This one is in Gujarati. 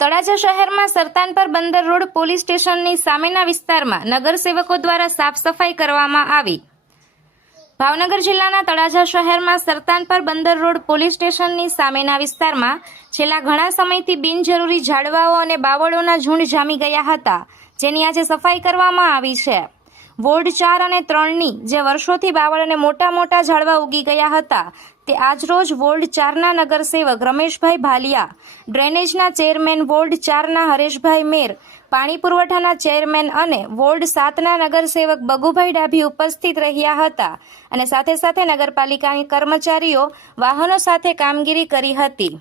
તળાજા શહેરમાં સરતાનપર બંદર રોડ પોલીસ સ્ટેશનની સામેના વિસ્તારમાં નગરસેવકો દ્વારા સાફ સફાઈ કરવામાં આવી. ભાવનગર જિલ્લાના તળાજા શહેરમાં સરતાનપર બંદર રોડ પોલીસ સ્ટેશનની સામેના વિસ્તારમાં છેલ્લા ઘણા સમયથી બિનજરૂરી ઝાડવાઓ અને બાવળોના ઝુંડ જામી ગયા હતા, જેની આજે સફાઈ કરવામાં આવી છે. વોર્ડ ચાર અને ત્રણની જે વર્ષોથી બાવળ અને મોટા મોટા ઝાડવા ઉગી ગયા હતા, તે આજરોજ વોર્ડ ચારના નગરસેવક રમેશભાઈ ભાલિયા, ડ્રેનેજના ચેરમેન વોર્ડ ચારના હરેશભાઈ મેર, પાણી પુરવઠાના ચેરમેન અને વોર્ડ સાતના નગરસેવક બગુભાઈ ડાભી ઉપસ્થિત રહ્યા હતા અને સાથે સાથે નગરપાલિકાની કર્મચારીઓ વાહનો સાથે કામગીરી કરી હતી.